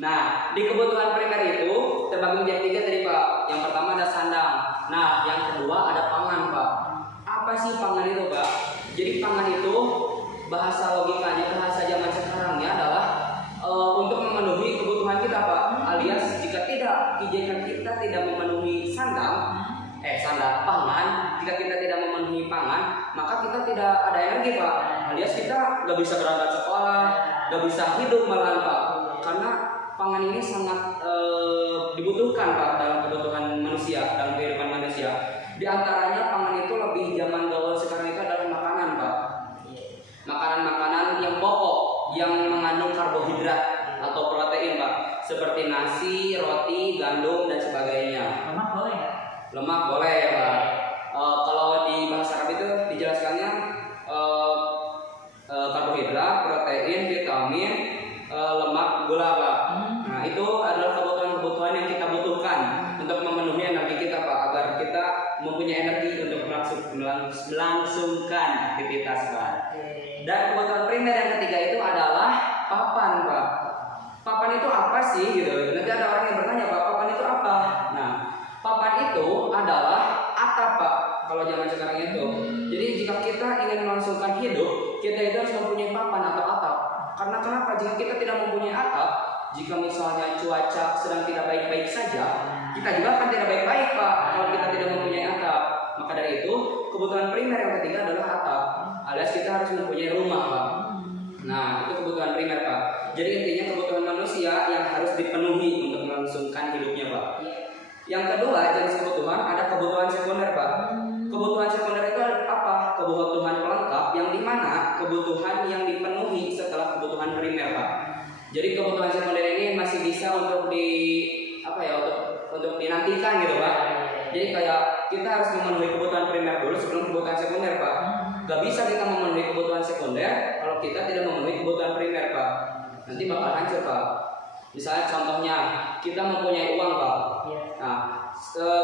Nah, di kebutuhan primer itu terbagi menjadi 3 tadi Pak. Yang pertama ada sandang. Nah, yang kedua ada pangan Pak. Apa sih pangan itu Pak? Jadi pangan itu bahasa logikanya, bahasa zaman sekarangnya adalah untuk memenuhi kebutuhan kita Pak. Alias jika kita tidak memenuhi sandang pangan, jika kita tidak memenuhi pangan, maka kita tidak ada energi Pak. Alias kita nggak bisa berangkat sekolah, nggak bisa hidup malahan Pak. Karena pangan ini sangat dibutuhkan Pak dalam kebutuhan manusia, dalam kehidupan manusia. Di antaranya pangan itu lebih zaman gaul sekarang itu adalah makanan Pak. Makanan-makanan yang pokok, yang mengandung karbohidrat atau protein Pak. Seperti nasi, roti, gandum, dan sebagainya. Lemak boleh ya? Lemak boleh ya Pak. Kalau di bahasa Arab itu dijelaskannya karbohidrat, protein, vitamin, lemak, gula Pak. Nah itu adalah kebutuhan-kebutuhan yang kita butuhkan untuk memenuhi energi kita Pak, agar kita mempunyai energi untuk melangsungkan aktivitas Pak. Dan kebutuhan primer yang ketiga itu adalah papan Pak. Papan itu apa sih gitu? Nanti ada orang yang bertanya Pak, papan itu apa? Nah, papan itu adalah atap Pak. Kalau zaman sekarang itu. Jadi jika kita ingin melangsungkan hidup, kita itu harus mempunyai papan atau atap. Karena kenapa? Jika kita tidak mempunyai atap, jika misalnya cuaca sedang tidak baik-baik saja, kita juga akan tidak baik-baik Pak kalau kita tidak mempunyai atap. Maka dari itu, kebutuhan primer yang ketiga adalah atap. Alias kita harus mempunyai rumah Pak. Nah, itu kebutuhan primer Pak. Jadi intinya kebutuhan manusia yang harus dipenuhi untuk melangsungkan hidupnya Pak. Yang kedua, jenis kebutuhan ada kebutuhan sekunder Pak. Kebutuhan sekunder itu apa? Kebutuhan pelengkap yang dimana kebutuhan yang dipenuhi setelah kebutuhan primer Pak. Jadi kebutuhan sekunder ini masih bisa untuk untuk dinantikan gitu Pak. Jadi kayak kita harus memenuhi kebutuhan primer dulu sebelum kebutuhan sekunder Pak. Gak bisa kita memenuhi kebutuhan sekunder kalau kita tidak memenuhi kebutuhan primer Pak. Nanti bakal hancur Pak. Misalnya contohnya kita mempunyai uang Pak. Nah,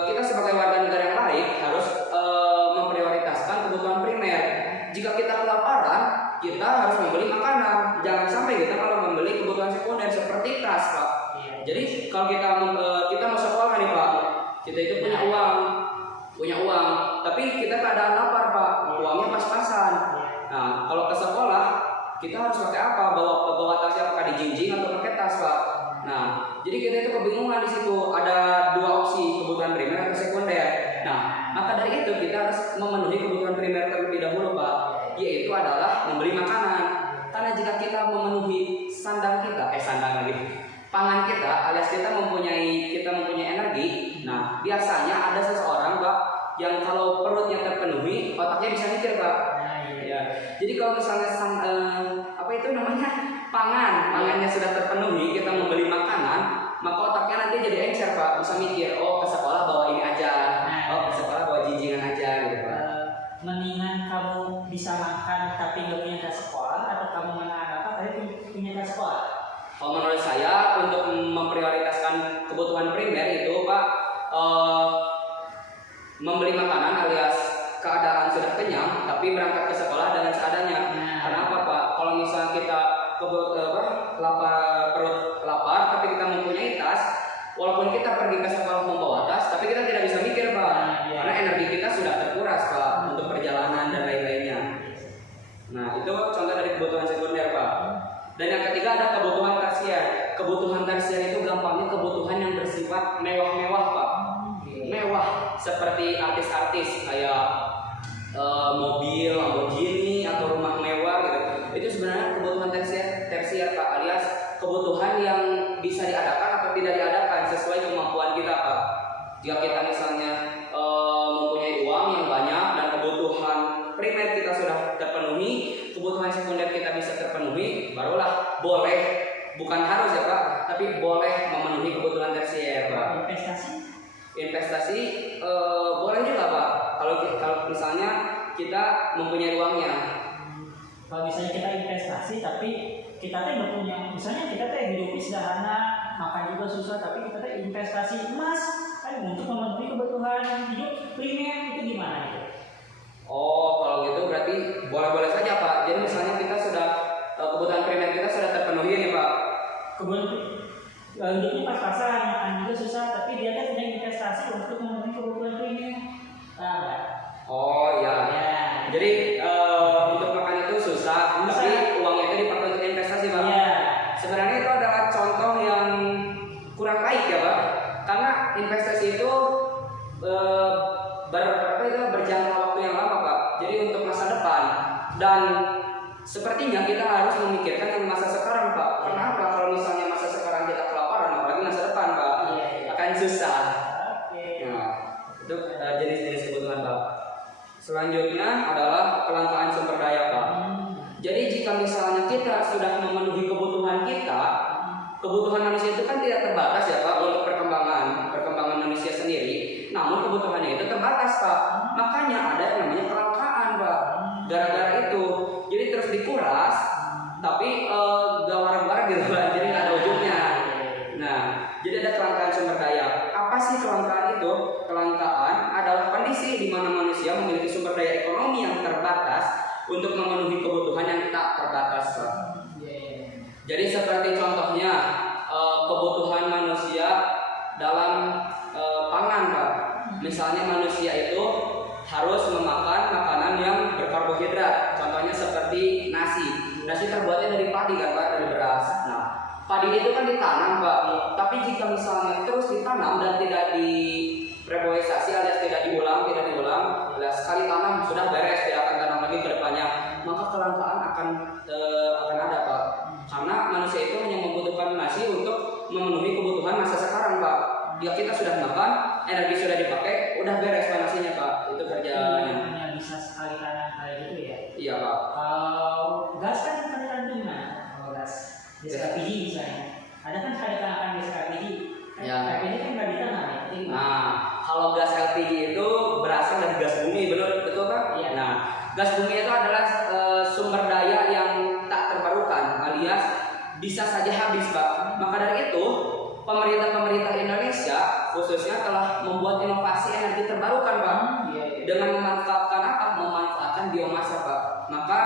kita sebagai warga negara yang baik harus memprioritaskan kebutuhan primer. Jika kita kelaparan, kita harus membeli makanan. Jangan sampai kita kalau membeli kebutuhan sekunder seperti tas Pak. Jadi kalau kita mau sekolah nih Pak, kita itu punya uang, tapi kita keadaan lapar Pak, uangnya pas-pasan. Nah, kalau ke sekolah kita harus pakai apa? Bawa tasnya pakai dijinjing atau pakai tas Pak. Nah, jadi kita itu kebingungan di situ. Ada 2 opsi, kebutuhan primer atau sekunder. Nah, maka dari itu kita harus memenuhi kebutuhan primer terlebih dahulu Pak, yaitu adalah membeli makanan. Karena jika kita memenuhi pangan kita, alias kita mempunyai energi. Nah, biasanya ada seseorang Pak yang kalau perutnya terpenuhi, otaknya bisa mikir Pak. Ya. Jadi kalau misalnya pangannya sudah terpenuhi, kita membeli makanan, maka otaknya nanti jadi encer Pak, bisa mikir, oh ke sekolah bawa ini aja, oh ke sekolah bawa jinjingan aja gitu Pak. Mendingan kamu bisa makan tapi nggak punya tas sekolah, atau kamu menahan apa tapi punya tas sekolah? Kalau menurut saya untuk memprioritaskan kebutuhan primer itu Pak, membeli makanan alias keadaan sudah kenyang tapi berangkat ke sekolah dengan seadanya. Kenapa Pak? Kalau misalnya kita perut lapar tapi kita mempunyai tas, walaupun kita pergi ke sekolah membawa tas, tapi kita tidak bisa mikir Pak, karena energi kita sudah terkuras Pak untuk perjalanan dan lain-lainnya. Nah, itu contoh dari kebutuhan sekunder Pak. Dan yang ketiga ada kebutuhan tersier. Kebutuhan tersier itu gampangnya kebutuhan yang bersifat mewah-mewah Pak. Mewah seperti artis-artis kayak mobil Lamborghini atau rumah mewah gitu. Itu sebenarnya kebutuhan tersier Pak, alias kebutuhan yang bisa diadakan atau tidak diadakan sesuai kemampuan kita Pak. Jika kita misalnya mempunyai uang yang banyak dan kebutuhan primer kita sudah terpenuhi, kebutuhan sekunder kita bisa terpenuhi, barulah boleh, bukan harus ya Pak, tapi boleh memenuhi kebutuhan tersier Pak. Investasi boleh juga Pak, kalau misalnya kita mempunyai uangnya. Kalau misalnya kita investasi tapi kita nggak punya, misalnya kita hidupnya sederhana, makan juga susah, tapi kita investasi emas kan untuk memenuhi kebutuhan hidup primer, itu gimana itu? Oh, kalau gitu berarti boleh-boleh saja Pak. Jadi misalnya kita sudah kebun hidupnya pas-pasan, makan juga susah, tapi dia kan punya investasi untuk memenuhi kebutuhan primer. Nah, Oh iya. ya. Jadi untuk makan itu susah, tapi uangnya itu dipakai untuk investasi Pak. Iya. Sebenarnya itu adalah contoh yang kurang baik ya Pak, karena investasi itu berjangka waktu yang lama Pak. Jadi untuk masa depan, dan sepertinya kita harus memikirkan yang masa sekarang Pak. Kenapa? Kalau misalnya masa sekarang kita kelaparan, apalagi masa depan Pak, akan susah. Nah, itu jenis-jenis kebutuhan Pak. Selanjutnya adalah kelangkaan sumber daya Pak. Jadi jika misalnya kita sudah memenuhi kebutuhan kita, kebutuhan manusia itu kan tidak terbatas ya Pak untuk perkembangan manusia sendiri. Namun kebutuhannya itu terbatas Pak. Makanya ada yang namanya kelangkaan Pak. Gara-gara itu, jadi terus dikuras, tapi gak waras-waras gitu Pak. Jadi nggak ada ujungnya. Nah, jadi ada kelangkaan sumber daya. Apa sih kelangkaan itu? Kelangkaan adalah kondisi di mana manusia memiliki sumber daya ekonomi yang terbatas untuk memenuhi kebutuhan yang tak terbatas Pak. Jadi seperti contohnya kebutuhan manusia dalam pangan Pak. Misalnya manusia itu harus memakan makanan yang berkarbohidrat. Contohnya seperti nasi. Nasi terbuatnya dari padi kan Pak, dari beras. Nah, padi itu kan ditanam Pak. Tapi jika misalnya terus ditanam dan tidak direboisasi alias tidak diulang, alias sekali tanam sudah beres, tidak akan tanam lagi ke depannya, maka kelangkaan akan ada Pak. Karena manusia itu hanya membutuhkan nasi untuk memenuhi kebutuhan masa sekarang Pak. Jika kita sudah makan, energi sudah dipakai, udah beres Pak nasinya Pak. Itu kerjanya. Hanya bisa sekali tanam kayak gitu ya. Iya Pak. Kalau gas kan tergantung kalau gas LPG misalnya. Ada kan sekali gas LPG. Ya. LPG kan nggak ditanam ya. Nah, kalau gas LPG itu berasal dari gas bumi, betul Pak? Iya. Nah, gas bumi itu adalah sumber daya yang tak terbarukan, alias bisa saja habis Pak. Maka dari itu, pemerintah Indonesia khususnya telah membuat inovasi energi terbarukan Pak. Dengan memanfaatkan apa? Memanfaatkan biomasa Pak. Maka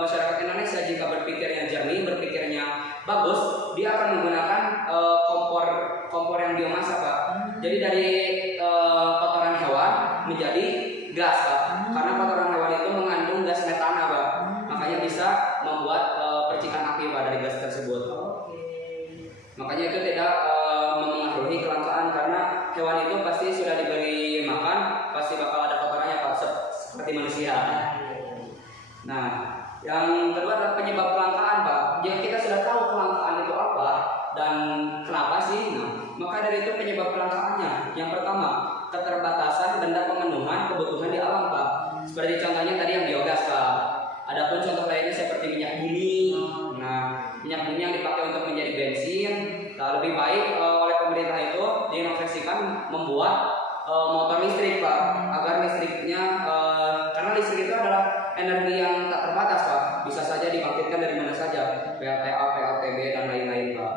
masyarakat Indonesia jika berpikirnya jernih, berpikirnya bagus, dia akan menggunakan kompor yang biomasa Pak. Jadi dari kotoran hewan menjadi gas Pak. Karena kotoran hewan itu mengandung gas metana Pak. Makanya bisa membuat percikan api Pak dari gas tersebut. Makanya itu tidak memengaruhi kelangkaan, karena hewan itu pasti sudah diberi makan, pasti bakal ada kotorannya Pak, seperti manusia. Nah, yang kedua adalah penyebab kelangkaan Pak. Jika kita sudah tahu kelangkaan itu apa dan kenapa sih, maka dari itu penyebab kelangkaannya. Yang pertama, keterbatasan benda pemenuhan kebutuhan di alam Pak. Seperti contohnya tadi yang biogas Pak. Adapun contoh lainnya seperti minyak bumi. Nah, minyak bumi yang dipakai untuk menjadi bensin, lebih baik oleh pemerintah itu diinovasikan membuat motor listrik Pak, agar listriknya karena listrik itu adalah energi yang tak terbatas Pak, bisa saja dibangkitkan dari mana saja, PLTA, PLTB dan lain-lain Pak.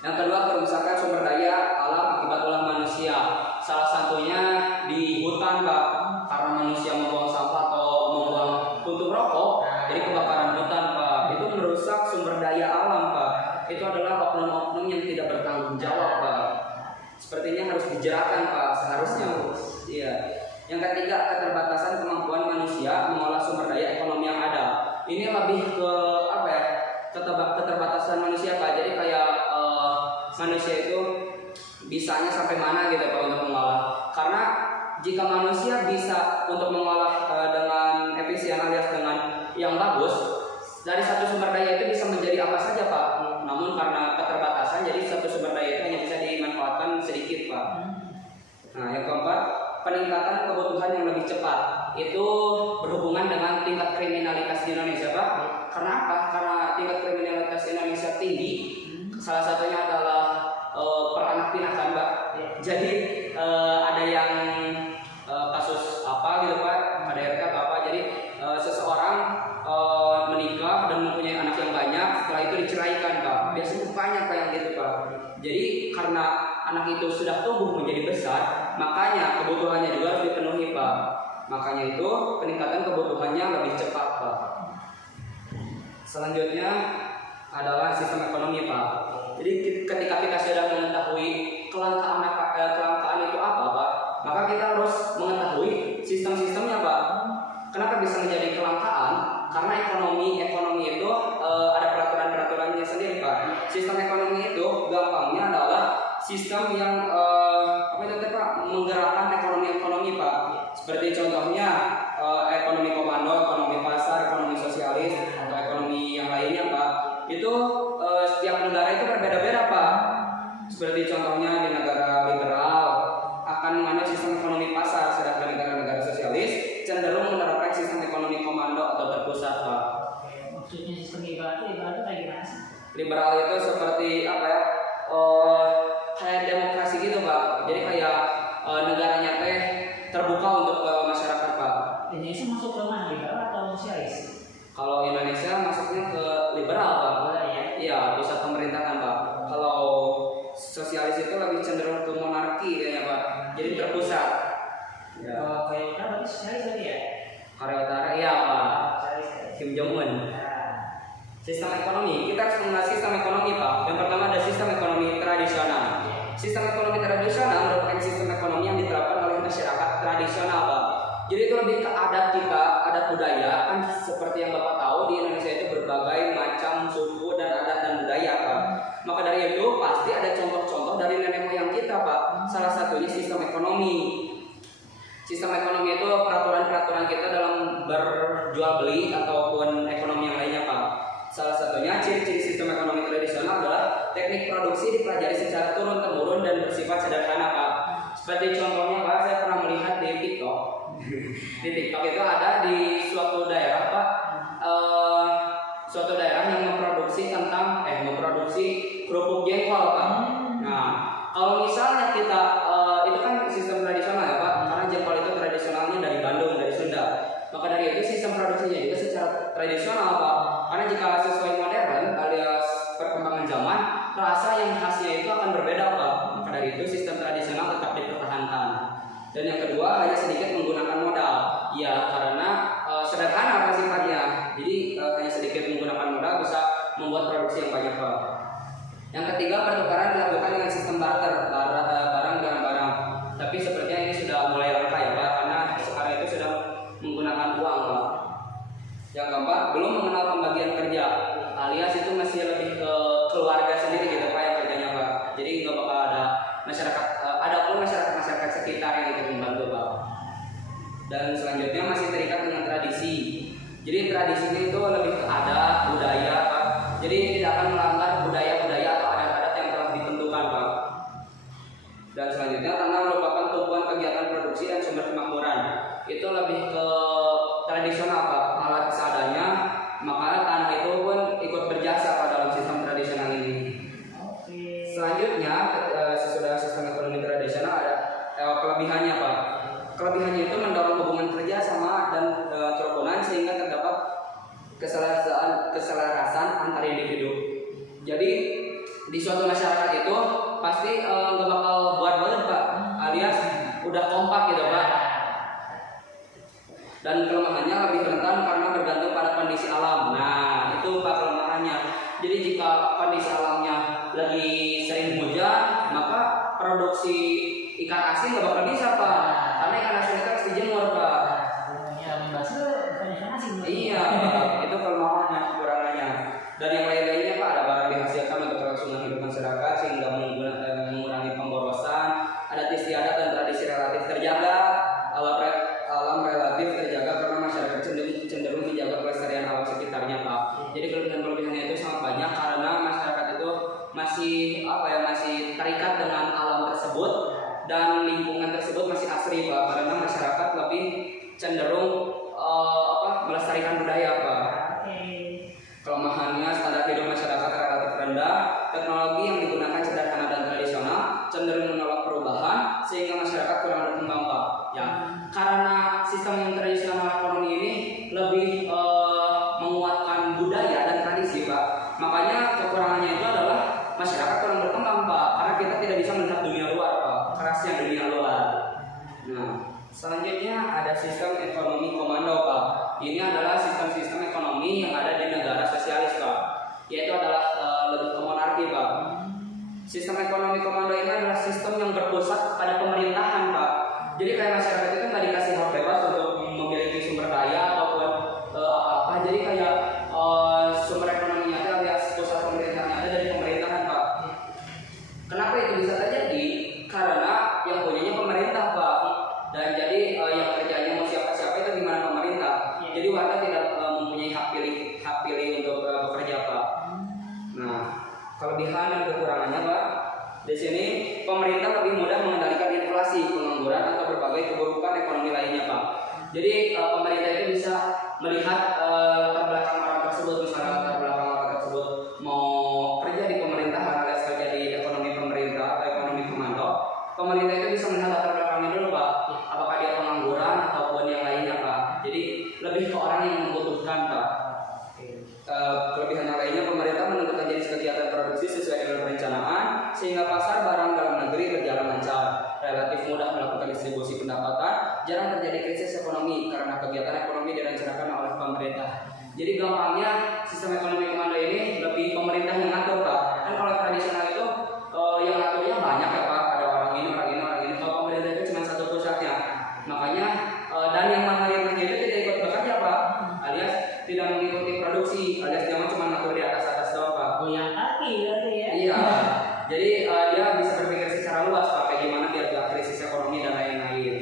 Yang kedua, kerusakan sumber daya alam akibat ulah manusia, salah satunya di hutan Pak, karena manusia membuang sampah atau membuang puntung rokok, jadi kebakaran hutan Pak, itu merusak sumber daya alam Pak. Itu adalah oknum-oknum yang tidak bertanggung jawab Pak. Sepertinya harus dijeratkan Pak, seharusnya. Iya. Yang ketiga, keterbatasan kemampuan manusia mengolah sumber daya ekonomi yang ada. Ini lebih ke apa ya? Keterbatasan manusia Pak. Jadi kayak manusia itu bisanya sampai mana gitu Pak untuk mengolah. Karena jika manusia bisa untuk mengolah dengan efisien alias dengan yang bagus, dari satu sumber daya itu bisa menjadi apa saja Pak. Namun karena keterbatasan, jadi satu sumber daya itu hanya bisa dimanfaatkan sedikit Pak. Nah, yang keempat, peningkatan kebutuhan yang lebih cepat. Itu berhubungan dengan tingkat kriminalitas di Indonesia Pak. Karena apa? Karena tingkat kriminalitas Indonesia tinggi. Salah satunya adalah peranak-pinakan Pak. Jadi ada yang kasus apa gitu Pak, KDRT atau apa. Jadi seseorang menikah dan mempunyai anak yang banyak, setelah itu diceraikan Pak. Biasanya banyak Pak yang gitu Pak. Jadi karena anak itu sudah tumbuh menjadi besar, makanya kebutuhannya juga harus dipenuhi Pak. Makanya itu peningkatan kebutuhannya lebih cepat Pak. Selanjutnya adalah sistem ekonomi, Pak. Jadi ketika kita sudah mengetahui kelangkaan itu apa, Pak, maka kita harus mengetahui sistem-sistemnya, Pak. Kenapa bisa menjadi kelangkaan? Karena ekonomi itu ada peraturan-peraturannya sendiri, Pak. Sistem ekonomi itu gampangnya adalah sistem yang menggerakkan ekonomi, Pak. Seperti contohnya ekonomi komando, ekonomi pasar, ekonomi sosialis, atau ekonomi yang lainnya, Pak. Itu setiap negara itu berbeda-beda, Pak. Seperti contohnya di negara liberal akan menganut sistem ekonomi pasar, sedangkan negara-negara sosialis cenderung menerapkan sistem ekonomi komando atau terpusat, Pak. Maksudnya sistem liberal itu kayak gimana sih? Liberal itu seperti kayak demokrasi gitu, Pak. Jadi kayak negaranya terbuka untuk masyarakat, Pak. Indonesia masuk ke mana, liberal atau sosialis? Kalau Indonesia masuknya ke liberal, Pak. Iya, pusat pemerintahan, Pak. Kalau sosialis itu lebih cenderung ke monarki kayaknya, Pak. Jadi terpusat. Ya. Korea Utara berarti sosialis tadi ya? Korea Utara, iya, Pak. Kim Jong Un. Sistem ekonomi, kita harus mengenal sistem ekonomi, Pak. Yang pertama ada sistem ekonomi tradisional. Sistem ekonomi tradisional merupakan sistem ekonomi yang diterapkan oleh masyarakat tradisional, Pak. Jadi itu lebih ke adat kita, adat budaya. Kan seperti yang Bapak tahu di Indonesia itu berbagai macam suku dan adat dan budaya, Pak. Maka dari itu pasti ada contoh-contoh dari nenek moyang kita, Pak. Salah satunya sistem ekonomi. Sistem ekonomi itu peraturan-peraturan kita dalam berjual beli ataupun ekonomi yang lainnya, Pak. Salah satunya ciri-ciri sistem ekonomi tradisional adalah teknik produksi dipelajari secara turun-temurun dan bersifat sederhana, Pak. Seperti contohnya, Pak, saya pernah melihat di TikTok. Di TikTok itu ada di suatu daerah, Pak, suatu daerah yang memproduksi kerupuk jengkol, Pak. Nah, kalau misalnya kita itu kan sistem tradisional ya, Pak, karena jengkol itu tradisionalnya dari Bandung, dari Sunda. Maka dari itu sistem produksinya juga secara tradisional, Pak. Karena jika sesuai modern alias perkembangan zaman, rasa yang khasnya itu akan berbeda, Pak. Maka dari itu sistem tradisional tetap dipertahankan. Dan yang kedua, hanya sedikit menggunakan modal. Ya, karena sederhana Pak sifatnya. Jadi hanya sedikit menggunakan modal bisa membuat produksi yang banyak, Pak. Yang ketiga, pertukaran dilakukan dengan sistem barter, barang dengan barang. Tapi sepertinya ini sudah mulai langka ya, Pak, karena sekarang itu sudah menggunakan uang, Pak. Yang keempat, belum mengenal pembagian kerja, alias itu masih lebih ke keluarga sendiri gitu, Pak, yang kerjanya, Pak. Jadi nggak bakal ada masyarakat, ada pun masyarakat sekitar yang ikut membantu, Pak. Dan selanjutnya masih terikat dengan tradisi. Jadi tradisinya itu lebih ke adat, budaya, Pak. Jadi tidak akan melanggar budaya-budaya atau adat-adat yang telah ditentukan, Pak. Dan selanjutnya tanah merupakan tumpuan kegiatan produksi dan sumber kemakmuran. Itu lebih ke tradisional, Pak. Alat seadanya, maka tanah itu pun ikut berjasa, Pak, dalam sistem tradisional ini. Selanjutnya sesudah sistem ekonomi tradisional ada kelebihannya, Pak. Kelebihannya itu mendorong hubungan kerja sama dan kerukunan sehingga terdapat keselarasan antar individu. Jadi di suatu masyarakat itu pasti nggak bakal buat banget, Pak, alias udah kompak gitu, Pak. Dan kelemahannya lebih rentan karena bergantung pada kondisi alam. Nah, itu Pak kelemahannya. Jadi jika kondisi alamnya lagi sering hujan, maka produksi ikan asin nggak bakal bisa, Pak. Karena ikan asin itu harus dijemur, Pak. Iya, Pak. Itu kelemahannya, kekurangannya. Dan yang lain-lainnya, Pak, ada barang dihasilkan untuk kelangsungan hidup masyarakat sehingga mengurangi pemborosan. Adat istiadat dan tradisi relatif terjaga. Alam relatif terjaga karena masyarakat cenderung menjaga kelestarian alam sekitarnya, Pak. Jadi kelebihan-kelebihannya itu sangat banyak karena masyarakat itu masih terikat dengan alam tersebut dan lingkungan tersebut masih asri, Pak. Karena masyarakat lebih cenderung melestarikan budaya, Pak. Kelemahannya standar hidup masyarakat relatif rendah, teknologi yang digunakan sederhana dan tradisional, cenderung menolak perubahan sehingga masyarakat kurang berkembang, Pak. Ya, karena sistem tradisional ekonomi ini lebih menguatkan budaya dan tradisi, Pak. Makanya kekurangannya itu adalah masyarakat kurang berkembang, Pak. Karena kita tidak bisa melihat dunia luar, Pak. Kerasnya dunia luar. Nah, selanjutnya ada sistem ekonomi komando, Pak. Ini adalah sistem-sistem ekonomi yang ada di negara sosialis, Pak. Yaitu adalah adalah sistem yang berpusat pada pemerintahan Pak. Jadi kayak masyarakat itu nggak dikasih hak bebas untuk memiliki sumber daya ataupun apa-apa. Jadi kayak sumber ekonominya ada alias pusat pemerintahnya ada dari pemerintahan Pak. Kenapa itu bisa terjadi? Karena yang punyanya pemerintah Pak. Dan jadi yang kerjanya mau siapa-siapa itu gimana pemerintah. Jadi warga tidak mempunyai hak pilih untuk bekerja Pak. Nah, kelebihan dan kekurangannya Pak, di sini pemerintah lebih mudah mengendalikan inflasi, pengangguran atau berbagai keburukan ekonomi lainnya Pak. Jadi pemerintah itu bisa melihat latar belakang orang tersebut, misalnya latar belakang orang tersebut mau kerja di pemerintahan alias kerja di ekonomi pemerintah atau ekonomi komando. Pemerintah itu bisa melihat latar belakangnya dulu Pak, apakah dia pengangguran ataupun yang lainnya Pak. Jadi lebih ke orang yang membutuhkan Pak. Kelebihan yang lainnya, pemerintah menentukan jenis kegiatan produksi sesuai dengan perencanaan sehingga pasar barang dalam negeri berjalan lancar, relatif mudah melakukan distribusi pendapatan, jarang terjadi krisis ekonomi karena kegiatan ekonomi direncanakan oleh pemerintah. Jadi gampangnya sistem ekonomi komando ini lebih pemerintah yang ngatur Pak. Kan kalau tradisional itu yang ngaturnya banyak ya Pak, ada orang ini. Kalau pemerintah itu cuma satu pusatnya. Makanya dan yang pemerintah itu tidak ikut bekerja Pak, alias tidak mengikuti produksi, alias dia cuma ngatur di atas doang Pak. Goyang kaki berarti ya. Iya. Jadi dia bisa berpikir secara luas Pak, kayak gimana biar gak krisis ekonomi dan lain-lain.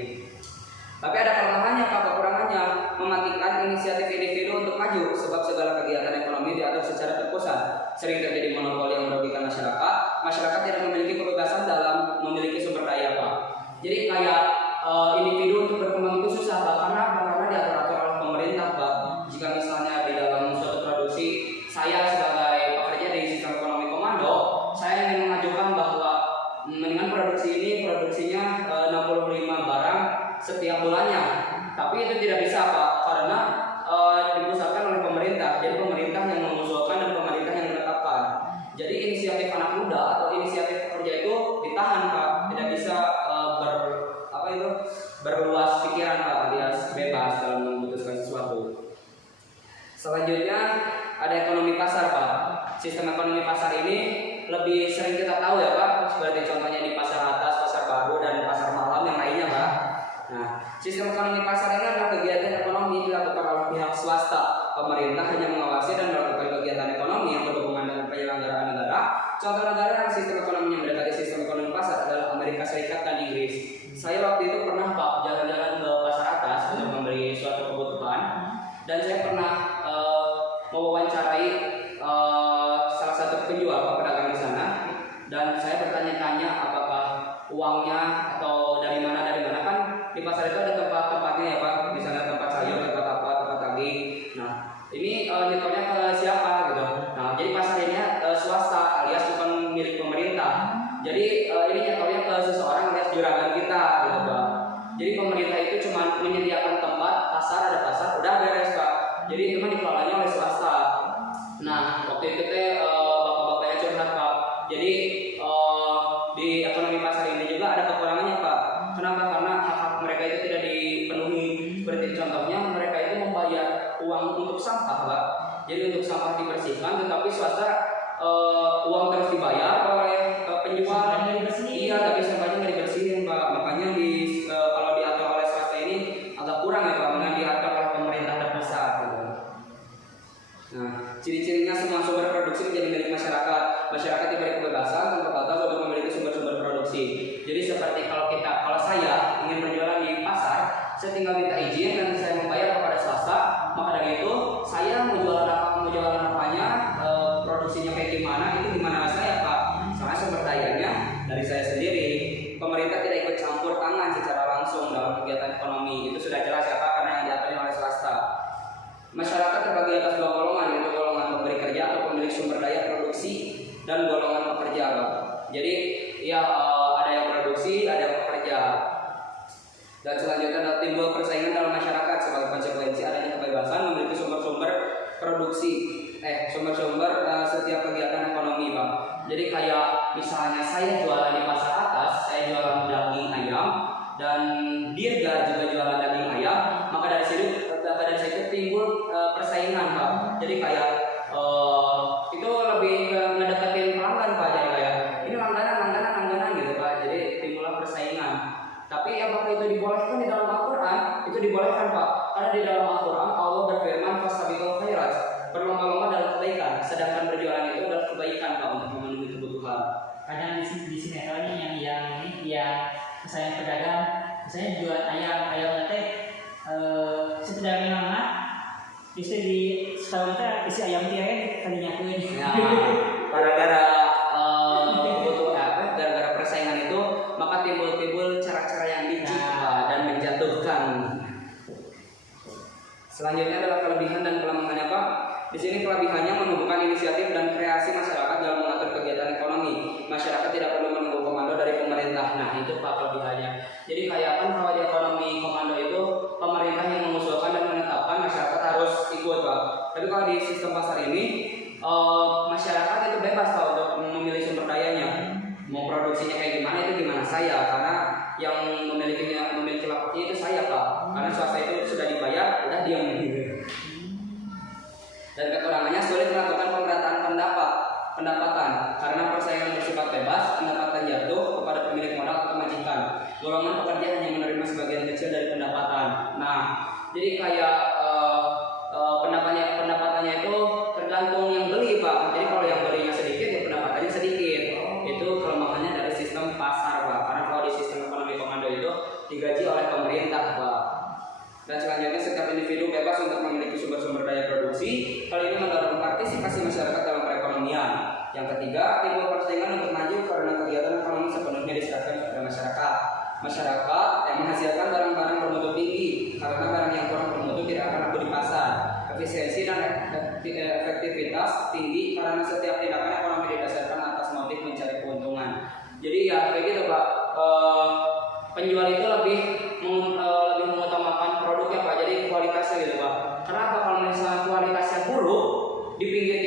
Tapi ada kelemahannya Pak, kekurangannya mematikan inisiatif individu untuk maju sebab segala kegiatan ekonomi diatur secara terpusat. Sering terjadi monopoli yang merugikan masyarakat. Masyarakat tidak memiliki kebebasan dalam memiliki sumber daya Pak. Jadi kayak individu untuk berkembang itu susah Pak, karena diatur-atur oleh pemerintah Pak. Jika misalnya di dalam suatu produksi saya sebagai pekerja di sistem ekonomi komando, saya ingin mengajukan bahwa mendingan produksinya 65 barang setiap bulannya. Tapi itu tidak bisa Pak, karena dipusatkan oleh pemerintah. Jadi pemerintah yang mengusulkan dan pemerintah yang menetapkan. Jadi inisiatif anak muda atau inisiatif pekerja itu ditahan Pak, tidak bisa berluas pikiran Pak, alias bebas dalam memutuskan sesuatu. Selanjutnya ada ekonomi pasar Pak. Sistem ekonomi pasar ini lebih sering kita tahu ya Pak, seperti contohnya di pasar atas, pasar baru, dan pasar malam yang lainnya Pak. Nah, sistem ekonomi pasar ini adalah kegiatan ekonomi dilakukan oleh pihak swasta. Pemerintah hanya mengawasi dan melakukan kegiatan ekonomi yang berhubungan dengan penyelenggaraan negara. Contoh negara yang sistem ekonominya mendekati sistem ekonomi pasar adalah Amerika Serikat dan Inggris. Saya waktu itu pernah Pak jalan-jalan ke pasar atas untuk membeli suatu kebutuhan, dan saya pernah mewawancarai salah satu penjual Pak, pedagang di sana, dan saya bertanya-tanya apakah uangnya atau dari mana kan di pasar itu ada tempat-tempatnya ya Pak, di sana tempat sayur, tempat apa, tempat daging. Nah ini nyetornya ke siapa gitu. Nah jadi pasar ini swasta alias bukan milik pemerintah. Jadi ini nyetornya ke seseorang alias juragan kita gitu Pak. Jadi pemerintah itu cuma menyediakan tempat, pasar, ada pasar, udah beres Pak. Jadi itu mah dikelolanya oleh swasta. Nah waktu itu bapak-bapaknya curhat Pak. Jadi di ekonomi pasar ini juga ada kekurangannya Pak. Kenapa? Karena hak-hak mereka itu tidak dipenuhi. Seperti contohnya mereka itu membayar uang untuk sampah Pak. Jadi untuk sampah dibersihkan, tetapi swasta uang terus dibayar oleh penjual. Iya, tapi sampahnya nggak dibersihin Pak. Makanya kalau diatur oleh swasta ini agak kurang ya Pak, dengan diatur oleh pemerintah pusat. Gitu. Nah, ciri-cirinya semua sumber produksi menjadi milik masyarakat. Masyarakat diberi kebebasan tanpa batas untuk memiliki sumber-sumber produksi. Jadi seperti kalau saya ingin berjualan di pasar, saya tinggal minta izin dan saya membayar kepada swasta. Maka dari itu saya mau jualan apanya, produksinya kayak gimana, itu gimana saya Pak. Soalnya sumber dayanya dari saya sendiri. Pemerintah tidak ikut campur tangan secara langsung dalam kegiatan ekonomi. Itu sudah jelas ya Pak, karena yang diatur oleh swasta. Masyarakat terbagi atas dua golongan, yaitu golongan pemberi kerja atau pemilik sumber daya produksi, dan golongan pekerja Pak. Jadi ya ada yang produksi, ada yang pekerja. Dan selanjutnya ada timbul persaingan dalam masyarakat sebagai konsekuensi adanya kebebasan memiliki sumber-sumber produksi, sumber-sumber setiap kegiatan ekonomi Pak. Jadi kayak misalnya saya jualan di pasar atas, saya jualan daging ayam, dan Dirga juga jualan daging ayam, maka dari situ timbul persaingan Pak. Jadi kayak itu lebih ke ngedekatin pelanggan Pak. Jadi kayak ini langganan gitu Pak. sedangkan berjualan itu adalah kebaikan Pak untuk memenuhi kebutuhan. Kadang di sinetronnya yang saya pedagang, saya jual ayam teh sekedar nama, justru di setahun teh isi ayam tiang kalinya tuh. Ya, gara-gara gara-gara persaingan itu maka timbul cara-cara yang licik dan menjatuhkan. Selanjutnya adalah kelebihan dan kelemahannya Pak. Di sini kelebihannya menumbuhkan inisiatif dan kreasi masyarakat dalam mengatur kegiatan ekonomi. Masyarakat tidak perlu menunggu komando dari pemerintah. Nah itu Pak kelebihannya. Jadi kayak kan kalau di ekonomi komando itu pemerintah yang mengusulkan dan menetapkan, masyarakat harus ikut Pak. Tapi kalau di sistem pasar ini masyarakat itu bebas Pak untuk memilih sumber dayanya. Mau produksinya kayak gimana itu gimana saya, karena yang memiliki lapaknya itu saya Pak. Karena swasta itu sudah dibayar, udah diam gitu. Dan kekurangannya sulit melakukan pemerataan pendapatan karena persaingan bersifat bebas, pendapatan jatuh kepada pemilik modal atau majikan. Golongan pekerja hanya menerima sebagian kecil dari pendapatan. Nah, jadi kayak pendapatannya itu tergantung yang beli Pak. Jadi kalau yang belinya sedikit ya pendapatannya sedikit. Itu kelemahannya dari sistem pasar Pak. Karena kalau di sistem ekonomi komando itu digaji oleh pemerintah Pak. Dan selanjutnya setiap individu bebas untuk memiliki sumber-sumber daya produksi. Hal ini mendorong partisipasi masyarakat dalam perekonomian. Yang ketiga, timbul persaingan untuk maju karena kegiatan ekonomi sepenuhnya diserahkan kepada masyarakat. Masyarakat yang menghasilkan barang-barang bermutu tinggi karena barang yang kurang bermutu tidak akan laku di pasar. Efisiensi dan efektivitas tinggi karena setiap tindakan ekonomi didasarkan atas motif mencari keuntungan. Jadi ya kayak gitu Pak. Penjual itu lebih mengutamakan produknya Pak, jadi kualitasnya gitu Pak. Karena apa kalau misalnya kualitasnya buruk, di pinggir